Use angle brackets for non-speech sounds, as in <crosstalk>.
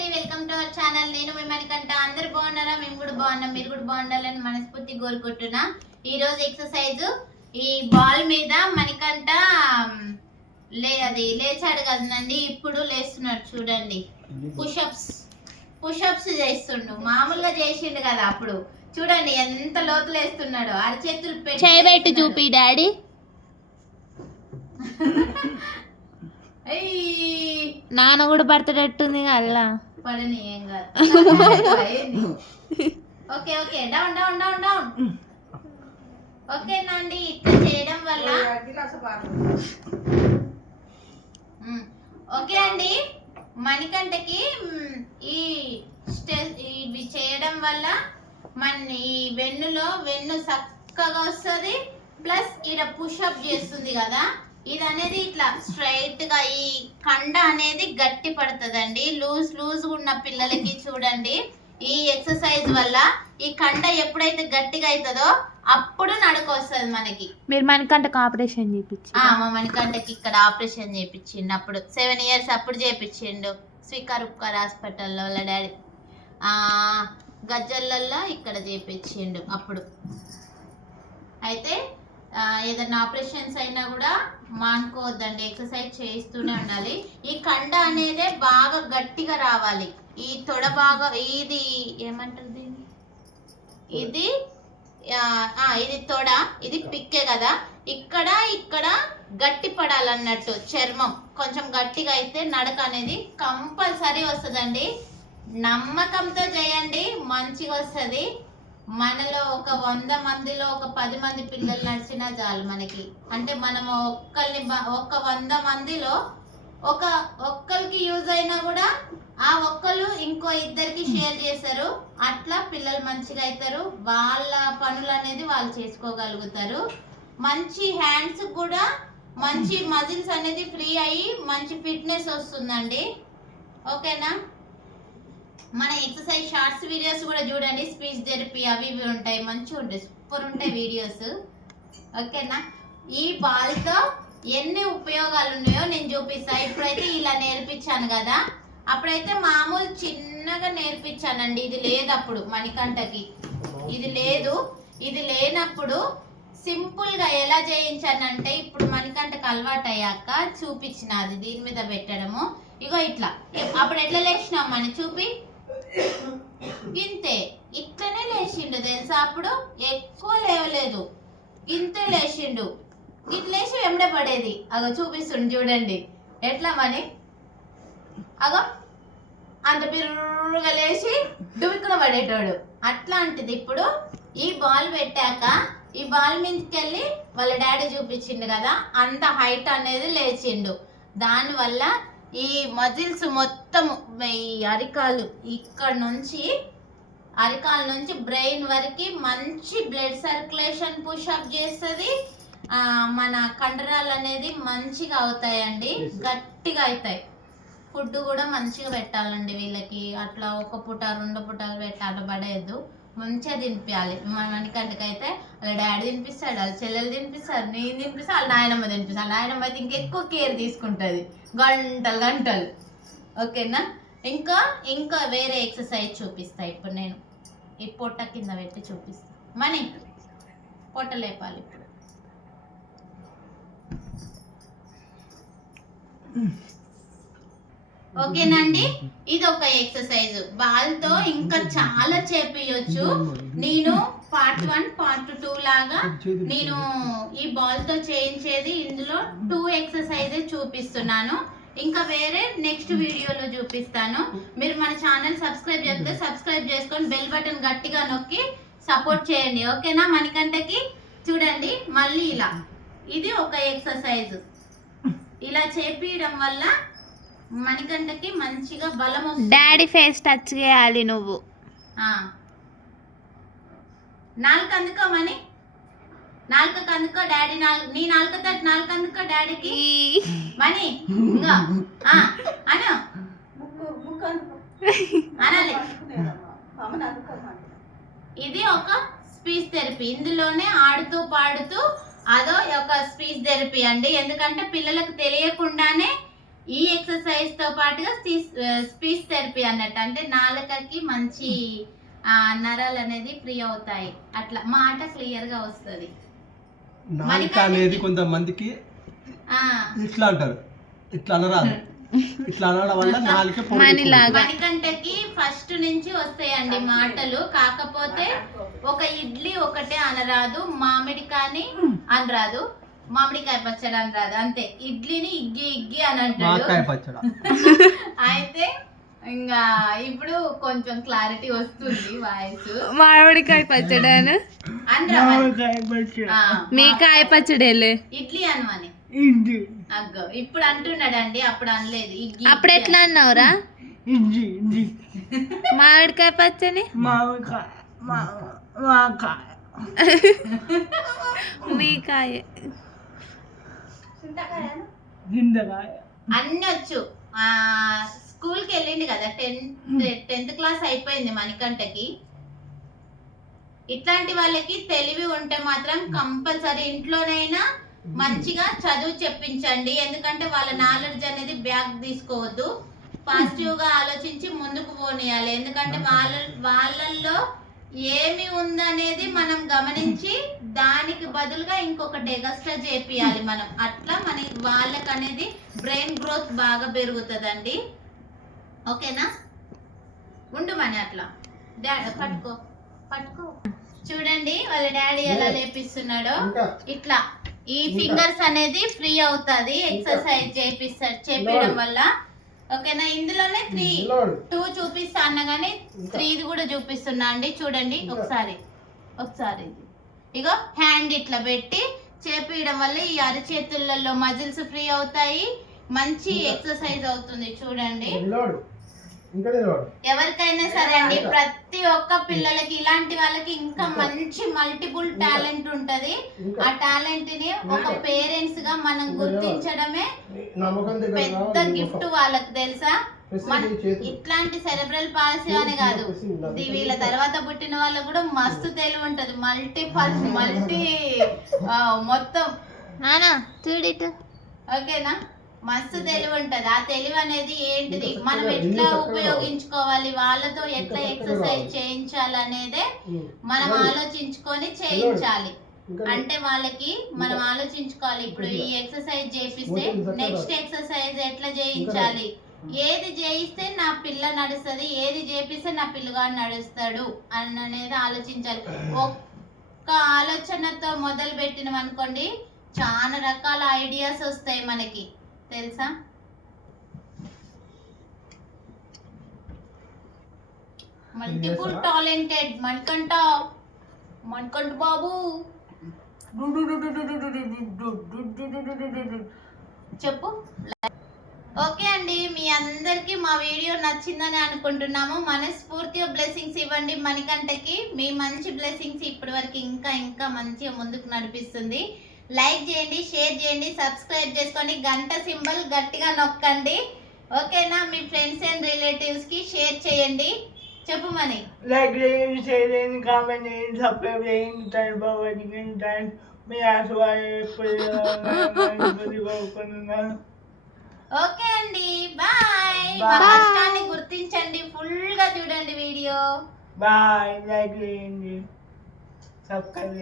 అండి welcome to our channel నేను మీ మణికంట అందరు బాగున్నారా? మేము కూడా బాగున్నాం. మీరు కూడా బాగుండాలని మనస్ఫూర్తి కోరుకుంటున్నా. ఈ రోజు ఎక్సర్సైజ్ ఈ బాల్ మీద మణికంట మ్, లే అది లేచాడు కదండి. ఇప్పుడు లేస్తున్నాడు చూడండి. పుషప్స్ పుషప్స్ చేస్తుండు. మామూలుగా చేసిండు కదా అప్పుడు. చూడండి ఎంత లోతులు వేస్తున్నాడు. అరచేతులు పెట్టి చేయబెట్టి. చూపి డాడీ. <laughs> ఏయ్, నాన్న కూడా పడతడట్టుంది అల్లా. పడని ఏం కాదు. <laughs> Okay okay. Down down down down ఓకేనండి ఇట్లా చేయడం వల్ల ఓకే అండి. మణికంటకి ఈ స్టె ఇవి చేయడం వల్ల మన ఈ వెన్నులో వెన్ను చక్కగా వస్తుంది. ప్లస్ ఈడ పుషప్ చేస్తుంది కదా. ఇది అనేది ఇట్లా స్ట్రైట్గా ఈ కండ అనేది గట్టి పడుతుందండి. లూజ్ లూజ్ ఉన్న పిల్లలకి చూడండి. ఈ ఎక్సర్సైజ్ వల్ల ఈ కండ ఎప్పుడైతే గట్టిగా అవుతుందో అప్పుడు నడక వస్తుంది మనకి. మీరు మనకంటే ఆపరేషన్ చేయించి మా మణికంటకి ఇక్కడ ఆపరేషన్ చేయించిండు అప్పుడు సెవెన్ ఇయర్స్ అప్పుడు చేయించిండు స్వీకార్ ఉపకార్ హాస్పిటల్లో వాళ్ళ డాడీ. ఆ, గజ్జల్లల్లో ఇక్కడ చేయించిండు అప్పుడు. అయితే ఏదైనా ఆపరేషన్స్ అయినా కూడా మానుకోవద్దండి ఎక్సర్సైజ్ చేయిస్తూనే ఉండాలి. ఈ కండ అనేదే బాగా గట్టిగా రావాలి. ఈ తొడ బాగా ఇది ఏమంటుంది ఇది ఇది తొడ ఇది పిక్కే కదా. ఇక్కడ ఇక్కడ గట్టి పడాలన్నట్టు చర్మం. కొంచెం గట్టిగా అయితే నడక అనేది కంపల్సరీ వస్తుందండి. నమ్మకంతో చేయండి మంచిగా వస్తుంది. మనలో ఒక వంద మందిలో ఒక పది మంది పిల్లలు నడిచినా చాలు మనకి. అంటే మనము ఒక్కరిని ఒక ఒక్క వంద మందిలో ఒక ఒక్కరికి యూజ్ అయినా కూడా ఆ ఒక్కరు ఇంకో ఇద్దరికి షేర్ చేస్తారు. అట్లా పిల్లలు మంచిగా అవుతారు వాళ్ళ పనులు అనేది వాళ్ళు చేసుకోగలుగుతారు. మంచి హ్యాండ్స్ కూడా మంచి మజిల్స్ అనేది ఫ్రీ అయ్యి మంచి ఫిట్నెస్ వస్తుందండి. ఓకేనా? మన ఎక్సర్సైజ్ షార్ట్స్ వీడియోస్ కూడా చూడండి. స్పీచ్ థెరపీ అవి ఇవి ఉంటాయి. మంచిగా ఉంటాయి. సూపర్ ఉంటాయి వీడియోస్ ఓకేనా? ఈ బాల్తో ఎన్ని ఉపయోగాలు ఉన్నాయో నేను చూపిస్తాను ఇప్పుడైతే ఇలా నేర్పించాను కదా. అప్పుడైతే మామూలు చిన్నగా నేర్పించానండి. ఇది లేదు అప్పుడు మణికంఠకి. ఇది లేదు. ఇది లేనప్పుడు సింపుల్గా ఎలా చేయించానంటే ఇప్పుడు మణికంటకు అలవాటు అయ్యాక చూపించిన అది. దీని మీద పెట్టడము. ఇగో ఇట్లా. అప్పుడు ఎట్లా లేచినాం మన చూపి. గింతే ఇట్లనే లేచిండు తెలుసా అప్పుడు? ఎక్కువ లేవలేదు. గింతే లేచిండు. ఇట్లా లేచి వెంబడే పడేది. అగో చూపిస్తుండు చూడండి. ఎట్లా మని అగో అంత బిర్రుగా లేచి డుమిక్కున పడేటోడు. అట్లాంటిది ఇప్పుడు ఈ బాల్ పెట్టాక ఈ బాల్ మీదకెళ్ళి వాళ్ళ డాడీ చూపించిండు కదా అంత హైట్ అనేది లేచిండు. దానివల్ల ఈ మజిల్స్ మొత్తం ఈ అరికాలు ఇక్కడ నుంచి అరికాల నుంచి బ్రెయిన్ వరకు మంచి బ్లడ్ సర్క్యులేషన్ పుషప్ చేస్తుంది. మన కండరాలు అనేది మంచిగా అవుతాయండి. గట్టిగా అవుతాయి. ఫుడ్ కూడా మంచిగా పెట్టాలండి వీళ్ళకి. అట్లా ఒక పూట రెండు పూటలు పెట్టి అట్లా పడేయద్దు. మంచిగా తినిపించాలి మన మణికంటకి అయితే వాళ్ళ డాడీ తినిపిస్తాడు వాళ్ళ చెల్లెలు తినిపిస్తారు నేను తినిపిస్తా వాళ్ళ నాయనమ్మ తినిపిస్తాను నాయనమ్మ అయితే ఇంకెక్కువ కేర్ తీసుకుంటుంది. గంటలు గంటలు. ఓకేనా? ఇంకా ఇంకా వేరే ఎక్సర్సైజ్ చూపిస్తా ఇప్పుడు నేను. ఈ పొట్ట కింద పెట్టి చూపిస్తా. మనీ. పొట్ట లేపాలి ఇప్పుడు. ఓకేనండి? ఇది ఒక ఎక్సర్సైజ్. బాల్తో ఇంకా చాలా చేపియొచ్చు. నేను పార్ట్ వన్ పార్ట్ టూ లాగా నేను ఈ బాల్తో చేయించేది ఇందులో టూ ఎక్సర్సైజ్ చూపిస్తున్నాను. ఇంకా వేరే నెక్స్ట్ వీడియోలో చూపిస్తాను. మీరు మన ఛానల్ సబ్స్క్రైబ్ చేస్తే సబ్స్క్రైబ్ చేసుకొని బెల్ బటన్ గట్టిగా నొక్కి సపోర్ట్ చేయండి. ఓకేనా? మనకంటకి చూడండి. మళ్ళీ ఇలా. ఇది ఒక ఎక్సర్సైజ్. ఇలా చేపించడం వల్ల మణికంటకి మంచిగా బలం వస్తుంది. డాడీ ఫేస్ టచ్ చేయాలి నువ్వు. ఆ. నాలుక అందుకో మని నాలుక అందుకో డాడీ నాలుగు నీ నాలుకతో నాలుక అందుకో డాడీకి. మని ఇంగో ఆ, అను. అనాలి. ఇది ఒక స్పీచ్ థెరపీ ఇందులోనే ఆడుతూ పాడుతూ అదో ఒక స్పీచ్ థెరపీ అండి. ఎందుకంటే పిల్లలకు తెలియకుండానే ఈ ఎక్సర్సైజ్తో పాటుగా స్పీచ్ థెరపీ అన్నట్టు. అంటే నాలుకకి మంచి నరాలు అనేది ఫ్రీ అవుతాయి. అట్లా మాట క్లియర్గా వస్తుంది. నాలుక అనేది కొంతమందికి ఆ. ఇట్లా అంటారు. ఇట్లా అనరాదు. ఇట్లా అనడం వల్ల నాలుక మణికంటకి ఫస్ట్ నుంచి వస్తాయండి మాటలు. కాకపోతే ఒక ఇడ్లీ ఒకటే అనరాదు. మామిడి కానీ అనరాదు. మామిడికాయ పచ్చడి అనరాదు అంతే. ఇడ్లీని ఇగ్గి ఇగ్గి అని అంటాడు. మాకాయ పచ్చడ? <laughs> అయితే ఇంకా ఇప్పుడు కొంచెం క్లారిటీ వస్తుంది వాయిస్. మామిడికాయ మరి. ఆ, మీ కాయ పచ్చడేలే. ఇడ్లీ అనమని. అగ్గో. ఇప్పుడు అంటున్నాడండి అప్పుడు అనలేదు. ఇగ్గి అప్పుడు ఎట్లా అన్నావురా? మామిడికాయ పచ్చని? మీ కాయ. అన్ని వచ్చు. ఆ స్కూల్కి వెళ్ళింది కదా టెన్త్ టెన్త్ క్లాస్ అయిపోయింది మణికంటకి ఇట్లాంటి వాళ్ళకి తెలివి ఉంటే మాత్రం కంపల్సరీ ఇంట్లోనైనా మంచిగా చదువు చెప్పించండి. ఎందుకంటే వాళ్ళ నాలెడ్జ్ అనేది బ్యాక్ తీసుకోవద్దు. పాజిటివ్గా ఆలోచించి ముందుకు పోనీయాలి. ఎందుకంటే వాళ్ళ వాళ్ళల్లో ఏమి ఉందనేది మనం గమనించి దానికి బదులుగా ఇంకొకటి ఎగస్ట్రా చేపియాలి మనం. అట్లా మన వాళ్ళకి అనేది బ్రెయిన్ గ్రోత్ బాగా పెరుగుతుందండి. ఓకేనా? ఉండు మన అట్లా. డా- పట్టుకో. పట్టుకో. చూడండి వాళ్ళ డాడీ ఎలా లేపిస్తున్నాడో. ఇట్లా. ఈ ఫింగర్స్ అనేది ఫ్రీ అవుతుంది ఎక్సర్సైజ్ చేపిస్తాడు చేపించడం వల్ల. ఓకేనా? ఇందులోనే త్రీ. టూ చూపిస్తా అన్న కానీ త్రీది కూడా చూపిస్తున్నా అండి. చూడండి ఒకసారి. ఒకసారి ఇది. ఇగో హ్యాండ్ ఇట్లా పెట్టి చేపియడం వల్ల ఈ అరచేతులలో మజిల్స్ ఫ్రీ అవుతాయి. మంచి ఎక్సర్సైజ్ అవుతుంది. చూడండి. ఎవరికైనా సరే అండి ప్రతి ఒక్క పిల్లలకి ఇలాంటి వాళ్ళకి ఇంకా మంచి మల్టిపుల్ టాలెంట్ ఉంటది. ఆ టాలెంట్ని ఒక పేరెంట్స్గా మనం గుర్తించడమే పెద్ద. గిఫ్ట్ వాళ్ళకి తెలుసా. ఇట్లాంటి సెరెబ్రల్ పాలసీ అని కాదు. ఇది వీళ్ళ తర్వాత పుట్టిన వాళ్ళకు కూడా మస్తు తెలివి ఉంటది. మల్టీ మల్టీ మొత్తం. నానా చూడిటు ఓకేనా? మస్తు తెలివి ఉంటది ఆ తెలివి అనేది ఏంటిది మనం ఎట్లా ఉపయోగించుకోవాలి? వాళ్ళతో ఎట్లా ఎక్సర్సైజ్ చేయించాలి అనేదే. మనం ఆలోచించుకొని చేయించాలి. అంటే వాళ్ళకి మనం ఆలోచించుకోవాలి. ఇప్పుడు ఈ ఎక్సర్సైజ్ చేపిస్తే నెక్స్ట్ ఎక్సర్సైజ్ ఎట్లా చేయించాలి? ఏది చేయిస్తే నా పిల్ల నడుస్తుంది ఏది చేపిస్తే నా పిల్లగాడు నడుస్తాడు అని అనేది ఆలోచించాలి. ఒక్క ఆలోచనతో మొదలు పెట్టినాం అనుకోండి చాలా రకాల ఐడియాస్ వస్తాయి మనకి. తెలుసా? మల్టిపుల్ టాలెంటెడ్ మణికంఠ మణికంఠ బాబు. చెప్పు. ఓకే అండి మీ అందరికి మా వీడియో నచ్చిందని అనుకుంటున్నాము. మనస్ఫూర్తిగా బ్లెస్సింగ్స్ ఇవ్వండి మణికంటకి మీ మంచి బ్లెస్సింగ్స్ ఇప్పటి వరకు ఇంకా ఇంకా మంచిగా ముందుకు నడిపిస్తుంది. లైక్ చేయండి షేర్ చేయండి సబ్స్క్రైబ్ చేసుకోండి. గంట సింబల్ గట్టిగా నొక్కండి. ఓకేనా? మీ ఫ్రెండ్స్ అండ్ రిలేటివ్స్కి షేర్ చేయండి. చెప్పు మని. లైక్ చేయండి షేర్ చేయండి కామెంట్ చేయండి సబ్స్క్రైబ్ చేయండి. టైం బాగా టైం. మీ ఆశీర్వాదం <laughs> ఓకే అండి. బాయ్. మా. కష్టాన్ని గుర్తించండి. ఫుల్గా చూడండి వీడియో. బాయ్. లైక్ చేయండి. సబ్స్క్రైబ్